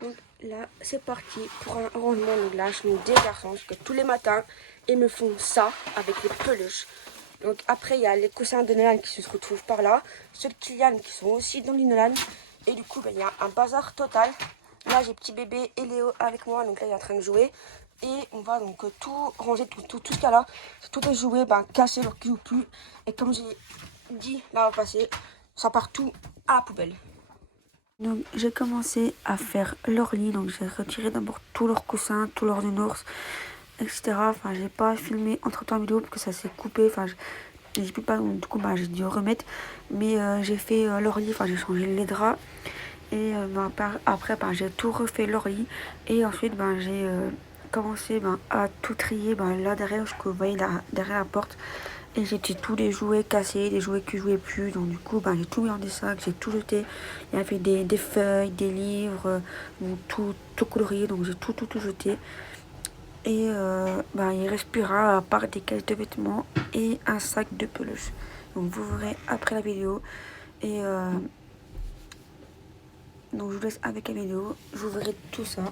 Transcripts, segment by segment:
Donc là, c'est parti pour un rangement. Donc là, je mets des garçons parce que tous les matins, ils me font ça avec les peluches. Donc après, il y a les coussins de Nolan qui se retrouvent par là, ceux de Kylian qui sont aussi dans les Nolan. Et du coup, il y a un bazar total. Là, j'ai petit bébé et Léo avec moi, donc là, il est en train de jouer. Et on va donc tout ranger, tout ce qu'il y a là. Tout est joué, cassé, alors qu'il ne joue plus. Et comme j'ai dit, là, on va passer, ça part tout à la poubelle. Donc j'ai commencé à faire leur lit, donc j'ai retiré d'abord tous leurs coussins, tous leurs nounours, etc. Enfin, j'ai pas filmé entre temps vidéo parce que ça s'est coupé, enfin j'ai pu pas, donc, du coup j'ai dû remettre, mais j'ai fait leur lit, enfin j'ai changé les draps et après j'ai tout refait leur lit et ensuite j'ai commencé à tout trier là derrière, ce que vous voyez là, derrière la porte. Et j'étais tous les jouets cassés, des jouets qui jouaient plus. Donc du coup, j'ai tout mis dans des sacs, j'ai tout jeté. Il y avait des feuilles, des livres, tout colorié. Donc j'ai tout jeté. Et il reste plus rien à part des caisses de vêtements et un sac de peluche. Donc vous verrez après la vidéo. Et donc je vous laisse avec la vidéo. Je vous verrai tout ça.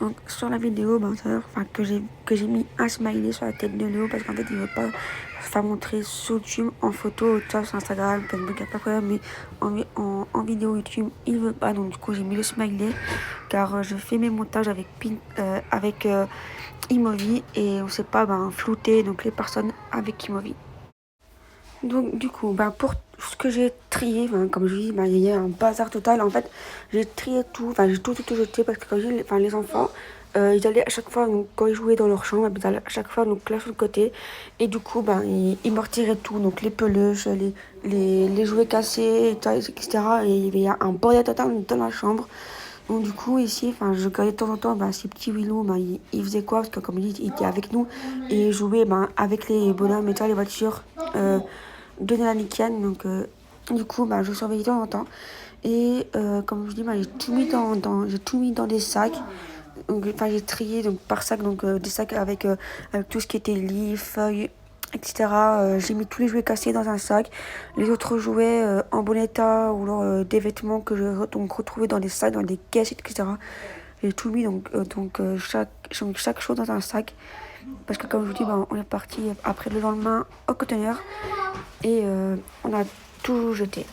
Donc sur la vidéo, que j'ai mis un smiley sur la tête de Léo parce qu'en fait il veut pas faire montrer sur YouTube en photo, sur Instagram, Facebook, il n'y a pas de problème, mais en vidéo YouTube il veut pas. Donc du coup j'ai mis le smiley car je fais mes montages avec iMovie et on sait pas flouter donc les personnes avec iMovie. Donc du coup, pour ce que j'ai trié, comme je dis, il y a un bazar total. En fait, j'ai trié tout, j'ai tout jeté parce que quand les enfants, ils allaient à chaque fois, donc, quand ils jouaient dans leur chambre, ils allaient à chaque fois donc là sur le côté. Et du coup, ils me retiraient tout, donc les peluches, les jouets cassés, etc. Et il y avait un bordel total dans la chambre. Donc du coup ici, je regardais de temps en temps ces petits Willou, il faisait quoi? Parce que comme il dit, il était avec nous et il jouait avec les bonhommes et les voitures. De la Nikian, donc du coup je surveillais de temps en temps et comme je dis j'ai tout mis dans des sacs, j'ai trié donc par sac, donc des sacs avec tout ce qui était livres, feuilles, etc. J'ai mis tous les jouets cassés dans un sac, les autres jouets en bon état ou alors des vêtements que je donc retrouvais dans des sacs, dans des caisses, etc. J'ai tout mis chaque chose dans un sac parce que comme je vous dis on est parti après le lendemain au conteneur et on a tout jeté.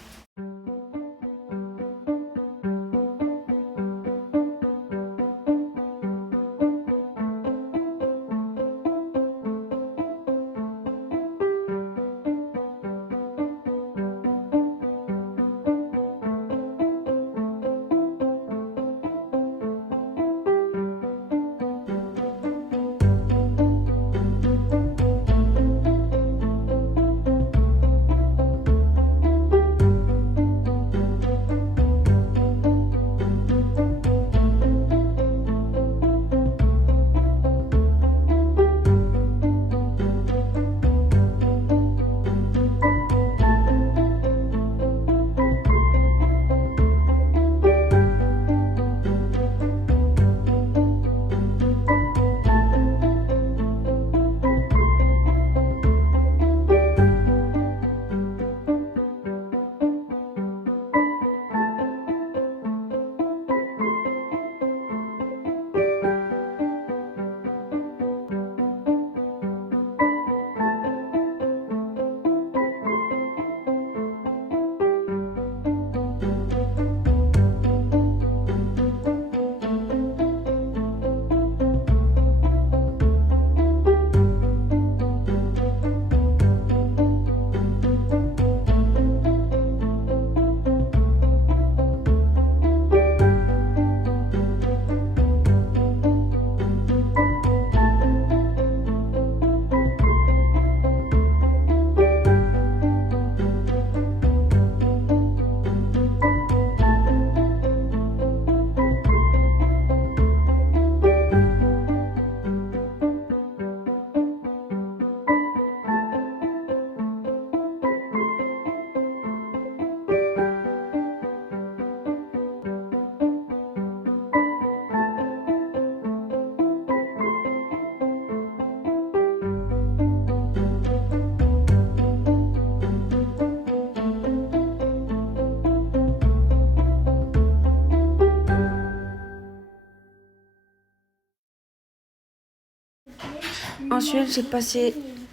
Ensuite,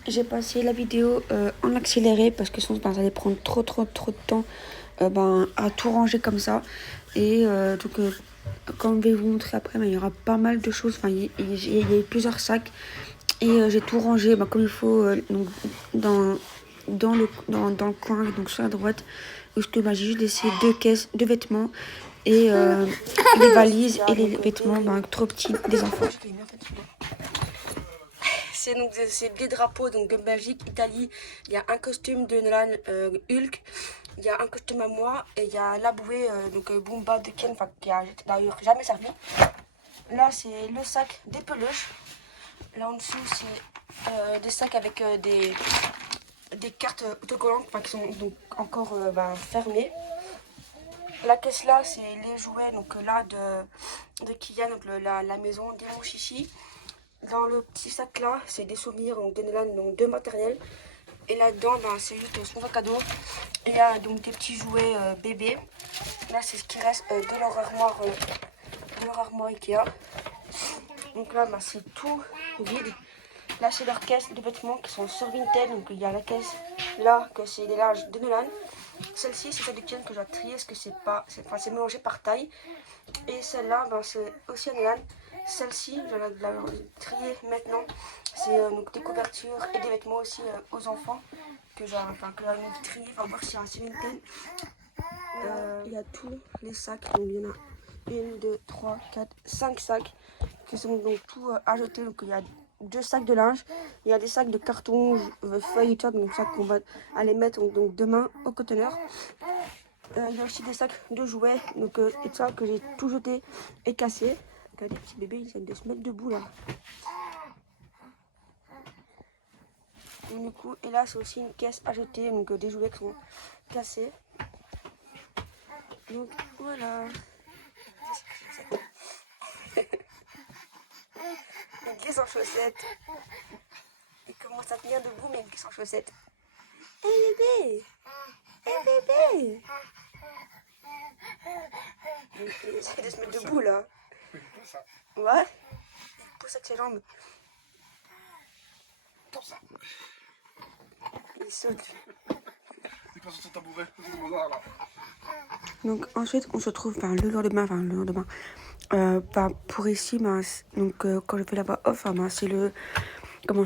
j'ai passé la vidéo en accéléré parce que sinon ça allait prendre trop de temps à tout ranger comme ça. Et comme je vais vous montrer après, il y aura pas mal de choses. Enfin, il y a eu plusieurs sacs et j'ai tout rangé comme il faut donc, dans le coin, donc sur la droite. Où j'ai juste laissé deux caisses de vêtements et les valises et les vêtements trop petits des enfants. C'est des drapeaux donc de Belgique, Italie. Il y a un costume de Nolan Hulk. Il y a un costume à moi et il y a la bouée Boomba de Ken, qui a d'ailleurs jamais servi. Là c'est le sac des peluches. Là en dessous c'est des sacs avec des cartes autocollantes qui sont donc encore fermées. La caisse là c'est les jouets de Kylian, donc la maison des mon chichi. Dans le petit sac là, c'est des souvenirs de Nolan, donc de matériel. Et là-dedans, c'est juste son sac à dos. Il y a donc des petits jouets bébés. Là, c'est ce qui reste de leur armoire Ikea. Donc là, c'est tout vide. Là, c'est leurs caisses de vêtements qui sont sur Vinted. Donc il y a la caisse là, que c'est des larges de Nolan. Celle-ci, c'est celle de Ken que je dois trier parce que c'est mélangé par taille. Et celle-là, c'est aussi à Nolan. Celle-ci, je vais la trier maintenant. C'est donc des couvertures et des vêtements aussi aux enfants que j'ai trier. Enfin, voir si c'est Vinted. Il y a tous les sacs. Donc, il y en a 1, 2, 3, 4, 5 sacs qui sont donc tout achetés. Donc, il y a 2 sacs de linge. Il y a des sacs de carton, feuilles et tout. Donc, ça qu'on va aller mettre donc, demain au conteneur. Il y a aussi des sacs de jouets. Donc, et ça que j'ai tout jeté et cassé. Regardez, petit bébé, il essaie de se mettre debout là. Et du coup, et là, c'est aussi une caisse à jeter, donc des jouets qui sont cassés. Donc voilà. Il glisse en chaussettes. Il commence à tenir debout, mais il glisse en chaussettes. Hé bébé! Hé bébé! Il essaie de se mettre debout là. Ouais. Il pousse avec ses jambes. Il saute. Il passe sur son tabouret. Donc ensuite on se trouve le lendemain, pour ici, quand je fais la voix off,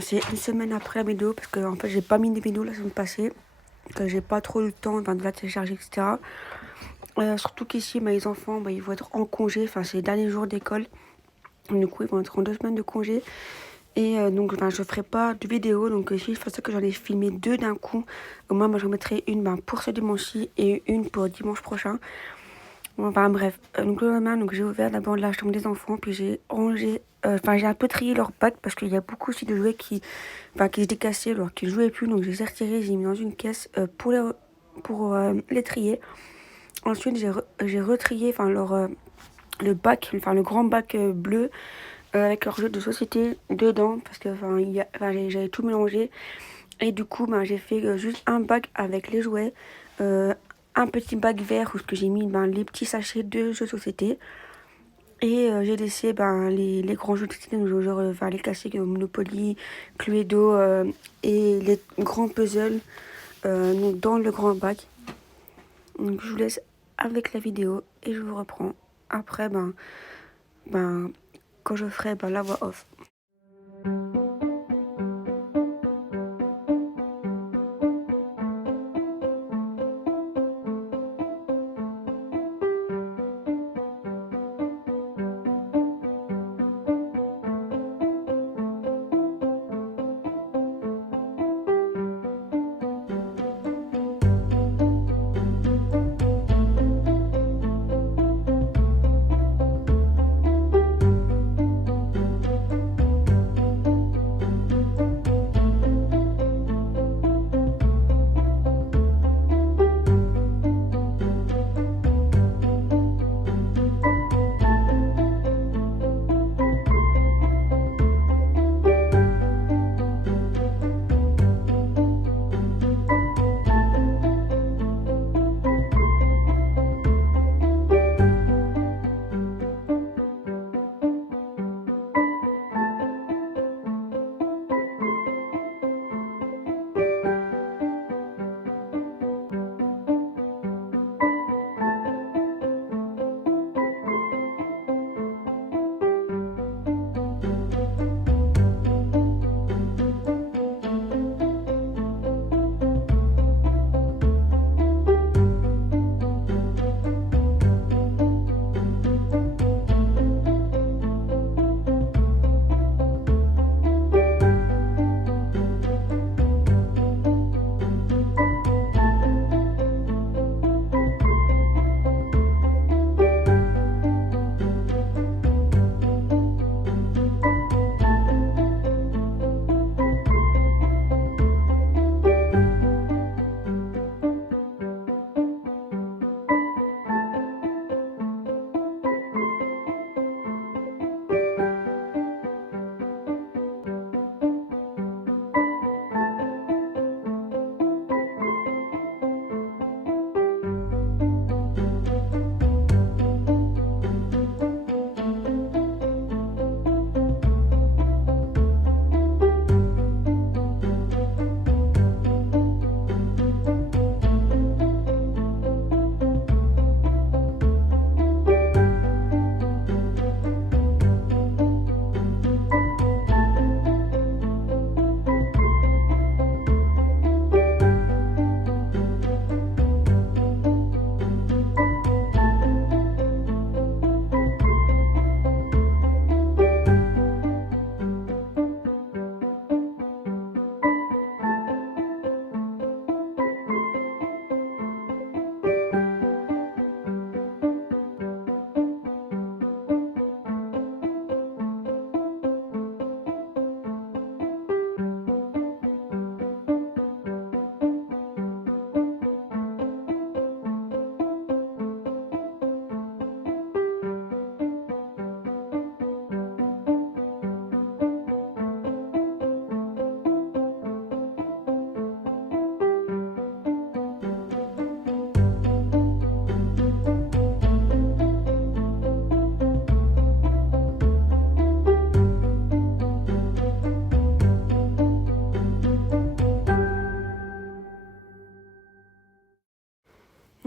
c'est une semaine après la vidéo, parce que en fait j'ai pas mis de vidéo la semaine passée, que j'ai pas trop le temps de la télécharger, etc. Surtout qu'ici les enfants ils vont être en congé, c'est les derniers jours d'école, du coup ils vont être en 2 semaines de congé. Et donc je ferai pas de vidéo, donc ici c'est pour ça que j'en ai filmé 2 d'un coup. Au moins moi je mettrai une pour ce dimanche-ci et une pour dimanche prochain. Bref, donc le lendemain, j'ai ouvert d'abord la chambre des enfants, puis j'ai rangé, j'ai un peu trié leur bac parce qu'il y a beaucoup aussi de jouets qui se décassaient alors qu'ils jouaient plus, donc je les ai retirés, j'ai mis dans une caisse pour les trier. Ensuite j'ai retrié le bac, le grand bac bleu avec leurs jeux de société dedans parce que j'avais tout mélangé. Et du coup j'ai fait juste un bac avec les jouets, un petit bac vert où j'ai mis les petits sachets de jeux de société. Et j'ai laissé les grands jeux de société, genre les classiques Monopoly, Cluedo et les grands puzzles dans le grand bac. Donc je vous laisse avec la vidéo et je vous reprends après quand je ferai la voix off.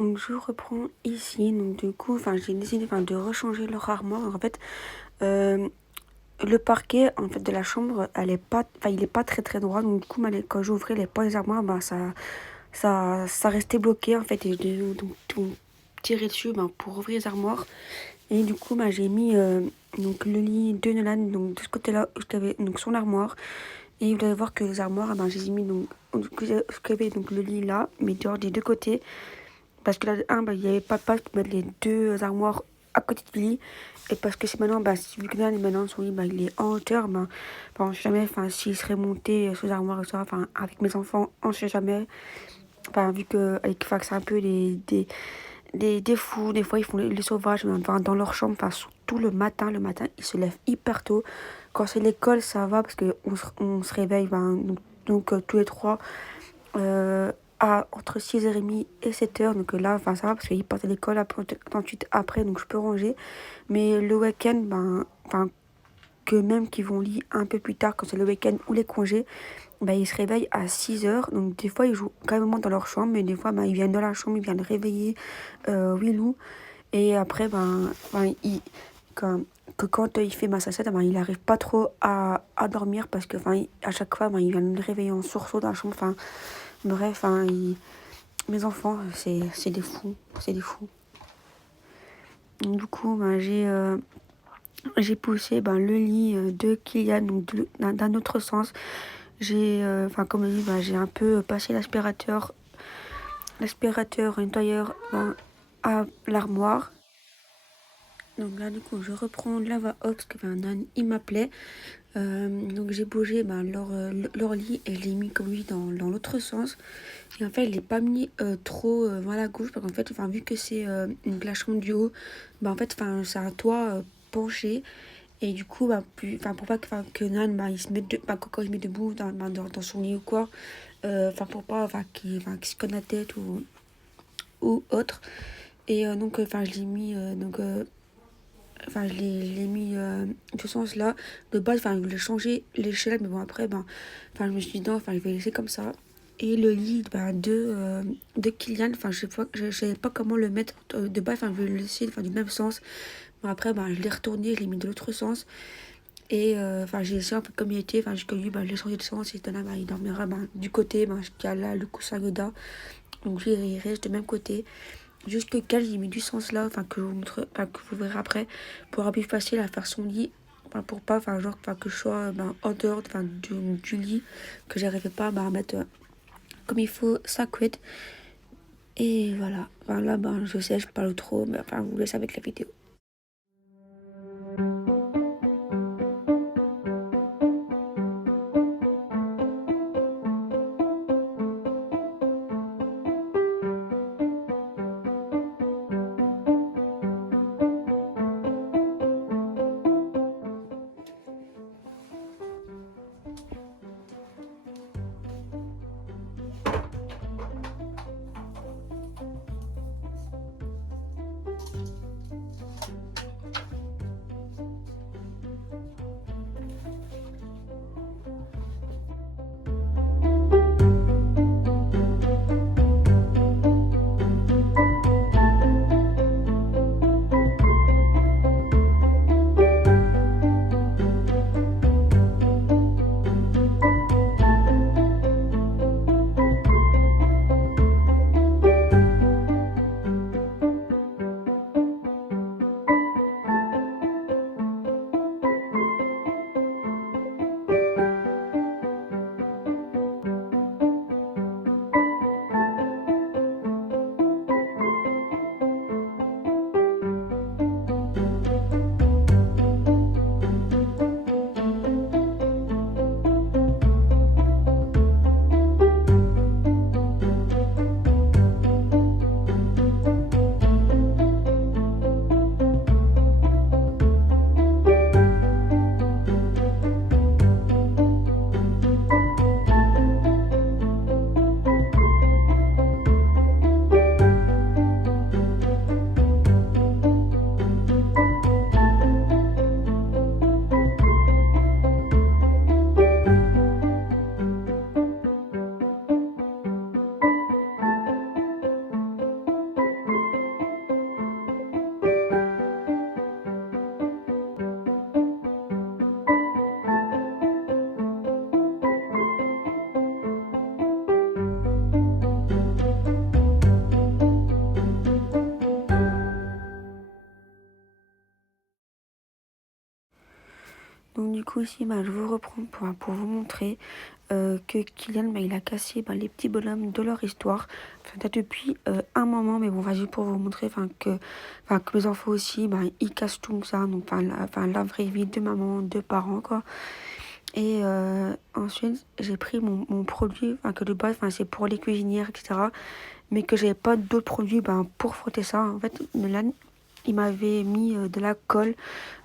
Donc je reprends ici. Donc du coup, j'ai décidé de rechanger leur armoire. En fait, le parquet en fait de la chambre, il est pas très très droit. Donc du coup, quand j'ouvrais les armoires, ça restait bloqué en fait. Et je devais donc tirer dessus pour ouvrir les armoires. Et du coup, j'ai mis donc le lit de Nolan donc de ce côté-là, j'avais donc son armoire. Et vous allez voir que les armoires, je les ai mis donc, j'avais donc le lit là, mais dehors des deux côtés. Parce que là, il n'y avait pas de place pour mettre les deux armoires à côté du lit. Et parce que c'est maintenant, vu que là, maintenant, son lit, il est en hauteur, on ne sait jamais, s'il serait monté sous armoire et ça, avec mes enfants, on ne sait jamais. Vu que, c'est un peu des fous, des fois, ils font les sauvages, dans leur chambre, surtout le matin, ils se lèvent hyper tôt. Quand c'est l'école, ça va, parce qu'on se réveille, tous les trois, entre 6h30 et 7h. Donc là, ça va parce qu'ils partent à l'école ensuite après, donc je peux ranger. Mais le week-end, que même qu'ils vont lire un peu plus tard, quand c'est le week-end ou les congés, ils se réveillent à 6h. Donc des fois, ils jouent carrément dans leur chambre, mais des fois, ils viennent dans la chambre, ils viennent réveiller Willou. Et après, quand il fait ma sassette, il n'arrive pas trop à dormir parce que à chaque fois, il vient le réveiller en sursaut dans la chambre. Bref, mes enfants, c'est des fous. C'est des fous. Donc, du coup, j'ai poussé le lit de Kylian donc d'un autre sens. Comme je dis, j'ai un peu passé l'aspirateur nettoyeur à l'armoire. Donc là, du coup, je reprends Lava Ox, que il m'appelait. Donc j'ai bougé leur lit et je l'ai mis comme lui dans l'autre sens. Et en fait, je l'ai pas mis trop vers la gauche parce qu'en fait, vu que c'est la chambre du haut, en fait, c'est un toit penché. Et du coup, pour pas que Nan, il se mette quand il se met debout dans son lit ou quoi, pour pas qu'il se conne la tête ou autre. Et je l'ai mis je l'ai mis de ce sens là de base. Je voulais changer l'échelle, mais bon après je me suis dit non, je vais laisser comme ça. Et le lit de Kylian, je savais pas comment le mettre de base. Je voulais le laisser du même sens, mais après je l'ai retourné, je l'ai mis de l'autre sens. Et j'ai laissé un peu comme il était. Jusqu'à lui, je l'ai changé de sens. Et Tana, il dormira du côté qui a là le coussin Yoda. Donc lui, il reste de même côté. Juste que Cal, j'ai mis du sens là, que que vous verrez après, pour être plus facile à faire son lit. Pour pas, que je sois en dehors du lit, que j'arrivais pas à mettre comme il faut sa couette. Et voilà. Là, je sais, je parle trop, mais vous laisse avec la vidéo. du coup ici je vous reprends pour vous montrer que Kylian il a cassé les petits bonhommes de leur histoire. Ça date depuis un moment, mais bon, vas-y, pour vous montrer que mes enfants aussi ils cassent tout ça, donc la vraie vie de maman, de parents quoi. Et ensuite j'ai pris mon produit que de base c'est pour les cuisinières etc, mais que j'avais pas d'autres produits pour frotter ça. En fait Nolan il m'avait mis de la colle,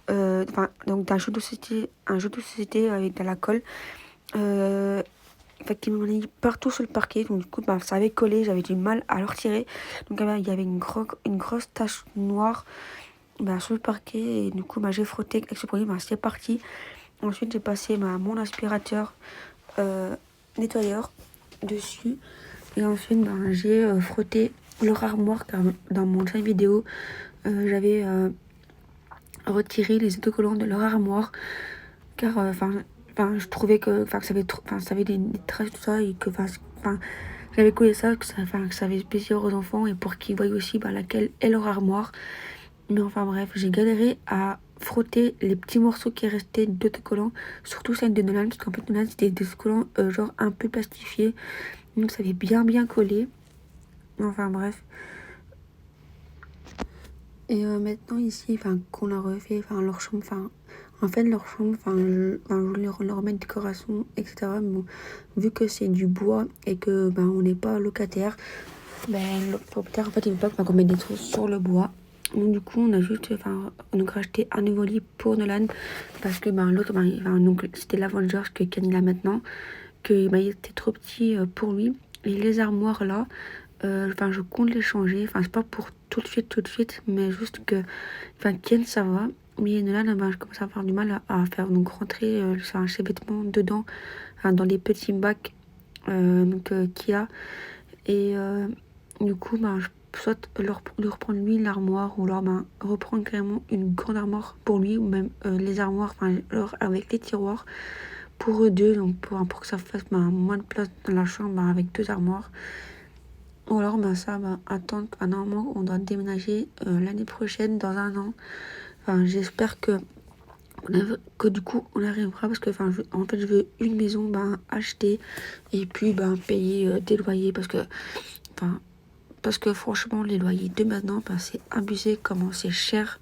donc d'un jeu de société, un jeu de société avec de la colle, qui m'en a mis partout sur le parquet. Donc du coup ça avait collé, j'avais du mal à le retirer, donc il y avait une grosse tache noire sur le parquet, et du coup j'ai frotté avec ce produit, c'est parti. Ensuite j'ai passé mon aspirateur nettoyeur dessus, et ensuite j'ai frotté leur armoire, car dans mon ancienne vidéo j'avais retiré les autocollants de leur armoire, car je trouvais que ça avait des traces tout ça, et que j'avais collé ça, que ça avait plaisir aux enfants et pour qu'ils voient aussi laquelle est leur armoire. Mais enfin bref, j'ai galéré à frotter les petits morceaux qui restaient d'autocollants, surtout celle de Nolan, parce qu'en fait Nolan c'était des autocollants genre un peu plastifiés, donc ça avait bien collé. Enfin bref. Et maintenant ici, qu'on a refait, leur chambre, en fait leur chambre, je voulais leur remettre décoration, etc. Mais bon, vu que c'est du bois et que on n'est pas locataire, le propriétaire en fait il veut pas qu'on mette des trucs sur le bois. Donc du coup on a juste racheté un nouveau lit pour Nolan, parce que l'autre donc c'était l'Avengers que Ken il a maintenant, que il était trop petit pour lui. Et les armoires là, je compte les changer, c'est pas pour tout de suite, mais juste que Ken ça va, mais Nolan je commence à avoir du mal à faire donc rentrer ses vêtements dedans, dans les petits bacs qu'il y a. Et du coup je soit leur reprendre lui l'armoire, ou alors reprendre carrément une grande armoire pour lui, ou même les armoires avec les tiroirs pour eux deux, donc pour que ça fasse moins de place dans la chambre avec deux armoires. Ou alors attendre, normalement on doit déménager l'année prochaine, dans un an. J'espère que du coup on arrivera, parce que je veux une maison achetée, et puis payer des loyers, parce que franchement les loyers de maintenant c'est abusé comment c'est cher.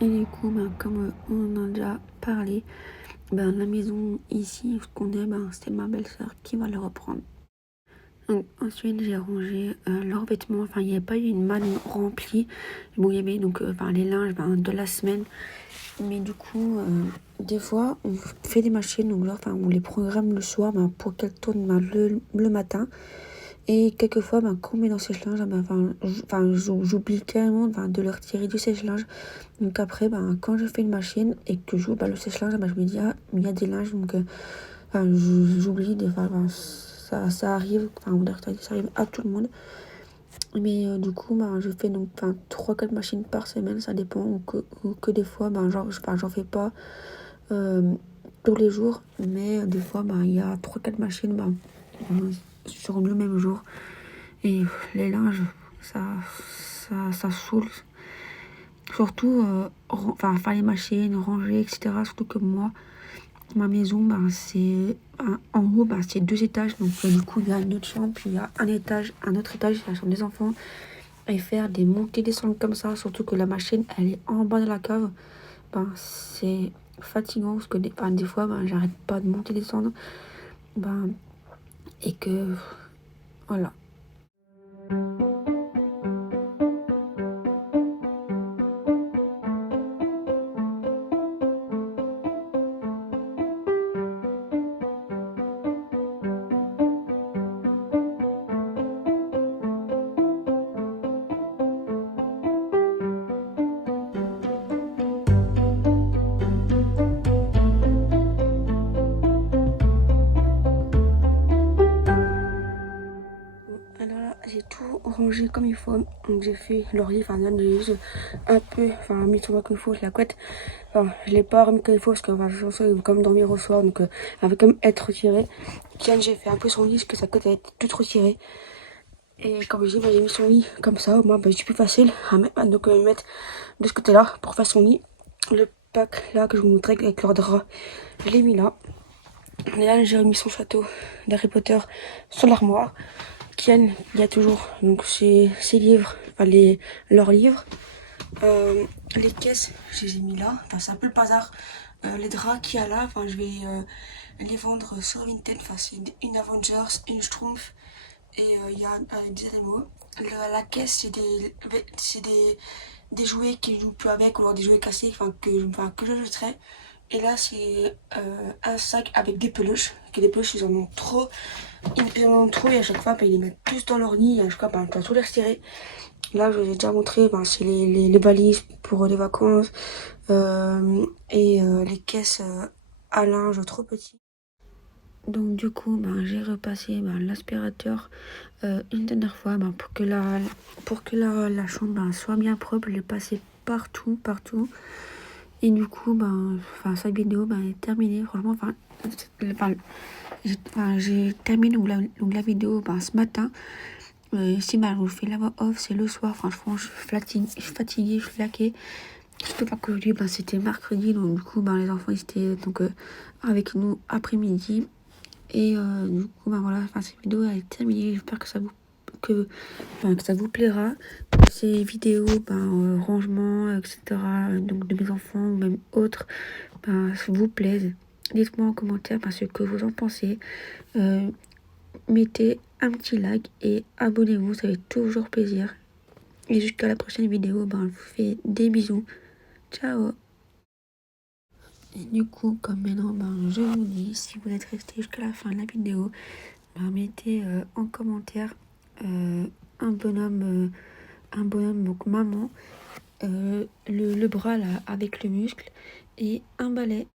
Et du coup comme on en a déjà parlé, la maison ici qu'on est, c'est ma belle-sœur qui va le reprendre. Donc ensuite j'ai rangé leurs vêtements, il n'y avait pas eu une manne remplie. Bon, il y avait donc les linges de la semaine, mais du coup des fois on fait des machines, donc on les programme le soir pour qu'elles tournent le matin. Et quelquefois quand on met dans le sèche-linge, j'oublie carrément de le retirer du sèche-linge. Donc après quand je fais une machine et que j'ouvre le sèche-linge, je me dis il y a des linges, donc j'oublie des fois. Ça arrive, ça arrive à tout le monde. Mais du coup je fais donc 3-4 machines par semaine, ça dépend, ou que des fois j'en fais pas tous les jours, mais des fois il y a 3-4 machines sur le même jour. Et les linges ça saoule, surtout faire les machines, ranger, etc. Surtout que moi ma maison c'est en haut, c'est 2 étages, donc du coup il y a une autre chambre, puis il y a un autre étage, la chambre des enfants. Et faire des montées descentes comme ça, surtout que la machine elle est en bas de la cave, c'est fatigant, parce que des fois j'arrête pas de monter descendre, et que voilà. J'ai tout rangé comme il faut, donc j'ai fait l'oreiller, j'ai juste un peu, mis tout comme il faut, la couette, je l'ai pas remis comme il faut, parce que il va comme dormir au soir, donc elle va comme être retirée. Tiens, j'ai fait un peu son lit, parce que sa couette elle est toute retirée, et comme je dis, j'ai mis son lit comme ça, au moins c'est plus facile à mettre, donc mettre de ce côté là pour faire son lit. Le pack là que je vous montrais avec leur drap. Je l'ai mis là. Et là, j'ai remis son château d'Harry Potter sur l'armoire. Kian, il y a toujours donc ses livres, enfin leurs livres. Les caisses, je les ai mis là. Enfin, c'est un peu le bazar. Les draps qu'il y a là, enfin, je vais les vendre sur Vinted. Enfin, c'est une Avengers, une Schtroumpf et il y a des animaux. La caisse, des jouets qui jouent plus avec ou alors des jouets cassés, que je jetterai. Et là, c'est un sac avec des peluches. Que des peluches, ils en ont trop. Ils en ont trop et à chaque fois, ils les mettent tous dans leur nid. Et à chaque fois, je dois tout les retirer. Là, je vous ai déjà montré, c'est les valises pour les vacances et les caisses à linge trop petits. Donc du coup, j'ai repassé l'aspirateur une dernière fois pour que la chambre soit bien propre. Je l'ai passé partout. Et du coup, cette vidéo est terminée. Franchement, j'ai terminé la vidéo ce matin. Si je vous fais la voix off, c'est le soir. Franchement, je suis fatiguée, je suis claquée. Surtout pas qu'aujourd'hui, c'était mercredi. Donc du coup, les enfants ils étaient avec nous après-midi. Et du coup, voilà, cette vidéo elle est terminée. J'espère que que ça vous plaira. Ces vidéos, rangement, etc. Donc de mes enfants ou même autres, vous plaisent. Dites-moi en commentaire ce que vous en pensez. Mettez un petit like et abonnez-vous, ça fait toujours plaisir. Et jusqu'à la prochaine vidéo, je vous fais des bisous. Ciao. Et du coup, comme maintenant, je vous dis, si vous êtes resté jusqu'à la fin de la vidéo, mettez en commentaire un bonhomme, donc maman, le bras là avec le muscle et un balai.